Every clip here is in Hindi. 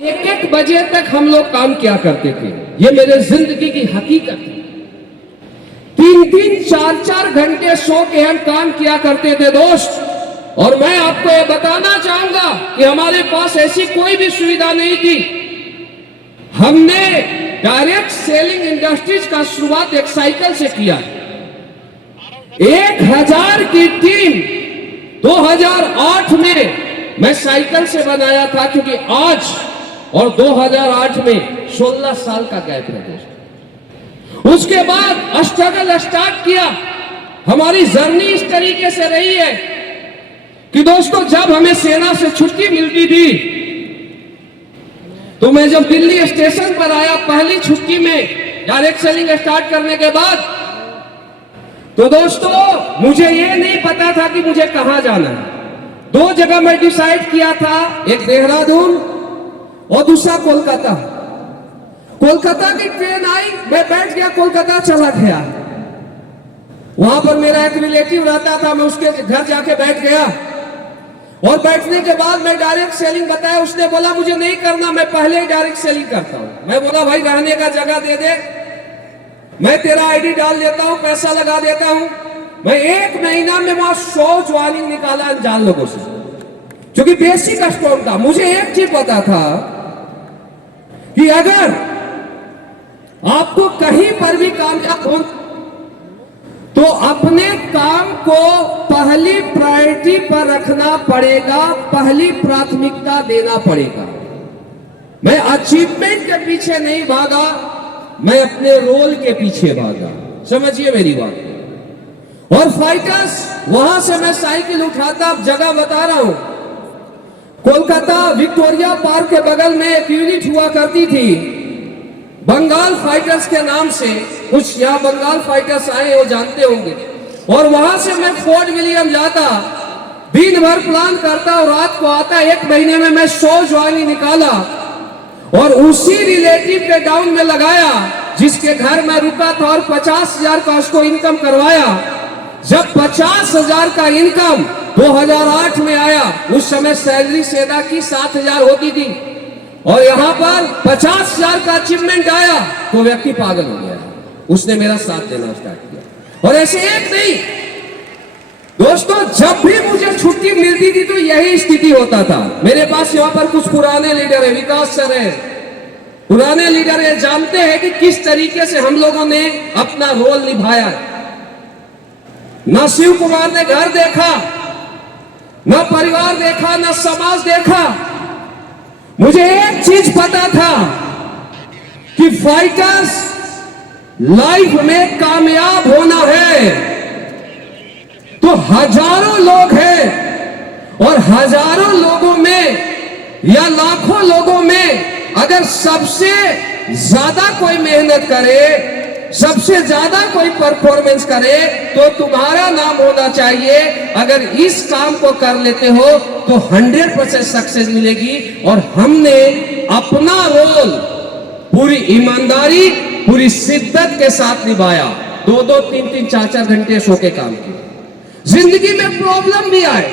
एक एक बजे तक हम लोग काम किया करते थे। ये मेरे जिंदगी की हकीकत है। 3-3, 4-4 घंटे सो के हम काम किया करते थे दोस्त। और मैं आपको ये बताना चाहूंगा कि हमारे पास ऐसी कोई भी सुविधा नहीं थी। हमने डायरेक्ट सेलिंग इंडस्ट्रीज का शुरुआत एक साइकिल से किया। 1000 की टीम 2008 में मैं साइकिल से बनाया था, क्योंकि आज और 2008 में 16 साल का गैप है दोस्तों। उसके बाद स्ट्रगल स्टार्ट किया। हमारी जर्नी इस तरीके से रही है कि दोस्तों, जब हमें सेना से छुट्टी मिलती थी तो मैं जब दिल्ली स्टेशन पर आया पहली छुट्टी में डायरेक्ट सेलिंग स्टार्ट करने के बाद, तो दोस्तों मुझे ये नहीं पता था कि मुझे कहां जाना है। 2 जगह मैं डिसाइड किया था, एक देहरादून और दूसरा कोलकाता। कोलकाता की ट्रेन आई, मैं बैठ गया, कोलकाता चला गया। वहां पर मेरा एक रिलेटिव रहता था, मैं उसके घर जाके बैठ गया। और बैठने के बाद मैं डायरेक्ट सेलिंग बताया, उसने बोला मुझे नहीं करना, मैं पहले ही डायरेक्ट सेलिंग करता हूं। मैं बोला भाई रहने का जगह दे दे, मैं तेरा आईडी डाल देता हूं, पैसा लगा देता हूं। मैं 1 महीना में वहां 100 ज्वाइनिंग निकाला अनजान लोगों से, क्योंकि बेसिक स्ट्रॉन्ग था। मुझे एक चीज पता था कि अगर आपको कहीं पर भी कामयाब हो तो अपने काम को पहली प्रायोरिटी पर रखना पड़ेगा, पहली प्राथमिकता देना पड़ेगा। मैं अचीवमेंट के पीछे नहीं भागा, मैं अपने रोल के पीछे भागा। समझिए मेरी बात। और फाइटर्स, वहां से मैं साइकिल उठाता, जगह बता रहा हूं, कोलकाता विक्टोरिया पार्क के बगल में एक यूनिट हुआ करती थी बंगाल फाइटर्स के नाम से। कुछ यहाँ बंगाल फाइटर्स आए वो जानते होंगे। और वहां से मैं फोर्ट विलियम जाता, दिन भर प्लान करता और रात को आता। 1 महीने में मैं 100 ज्वाइनिंग निकाला और उसी रिलेटिव के डाउन में लगाया जिसके घर में रुका था, और 50,000 का उसको इनकम करवाया। जब 50,000 का इनकम 2008 में आया, उस समय सैलरी सेना की 7,000 होती थी, और यहां पर 50,000 का अचीवमेंट आया तो व्यक्ति पागल हो गया। उसने मेरा साथ देना स्टार्ट किया। और ऐसे एक नहीं दोस्तों, जब भी मुझे छुट्टी मिलती थी तो यही स्थिति होता था। मेरे पास यहाँ पर कुछ पुराने लीडर है, विकास सर है, पुराने लीडर है, जानते हैं कि किस तरीके से हम लोगों ने अपना रोल निभाया। न शिव कुमार ने घर देखा, न परिवार देखा, न समाज देखा। मुझे एक चीज पता था कि फाइटर्स लाइफ में कामयाब होना है तो हजारों लोग हैं, और हजारों लोगों में या लाखों लोगों में अगर सबसे ज्यादा कोई मेहनत करे, सबसे ज्यादा कोई परफॉर्मेंस करे तो तुम्हारा नाम होना चाहिए। अगर इस काम को कर लेते हो तो 100% सक्सेस मिलेगी। और हमने अपना रोल पूरी ईमानदारी, पूरी शिद्दत के साथ निभाया। 2-2, 3-3, 4-4 घंटे सो के काम किया। जिंदगी में प्रॉब्लम भी आए,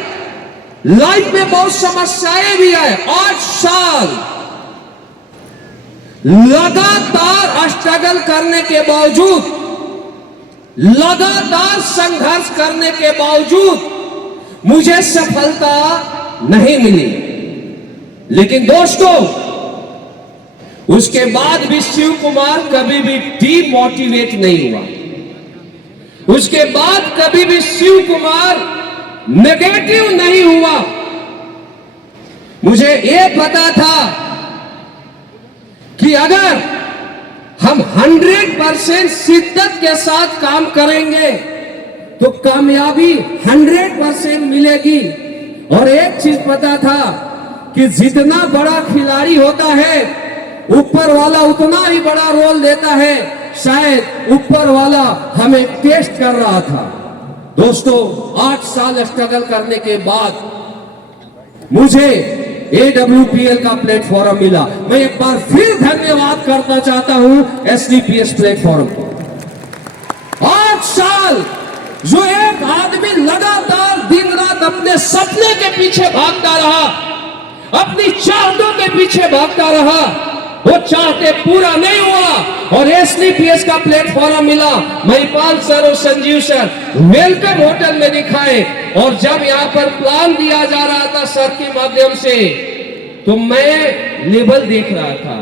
लाइफ में बहुत समस्याएं भी आए। 8 साल लगातार स्ट्रगल करने के बावजूद, लगातार संघर्ष करने के बावजूद मुझे सफलता नहीं मिली। लेकिन दोस्तों, उसके बाद भी शिव कुमार कभी भी डीमोटिवेट नहीं हुआ। उसके बाद कभी भी शिव कुमार नेगेटिव नहीं हुआ। मुझे यह पता था कि अगर हम 100% शिद्दत के साथ काम करेंगे तो कामयाबी 100% मिलेगी। और एक चीज पता था कि जितना बड़ा खिलाड़ी होता है, ऊपर वाला उतना ही बड़ा रोल देता है। शायद ऊपर वाला हमें टेस्ट कर रहा था। दोस्तों, 8 साल स्ट्रगल करने के बाद मुझे AWPL का प्लेटफॉर्म मिला। मैं एक बार फिर धन्यवाद करना चाहता हूं SDPS प्लेटफॉर्म को। 8 साल जो एक आदमी लगातार दिन रात अपने सपने के पीछे भागता रहा, अपनी चाहतों के पीछे भागता रहा, वो चाहते पूरा नहीं हुआ और एसडीपीएस का प्लेटफॉर्म मिला। महिपाल सर और संजीव सर वेलकम होटल में दिखाए और जब यहाँ पर प्लान दिया जा रहा था सर के माध्यम से, तो मैं लेवल देख रहा था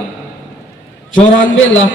94 लाख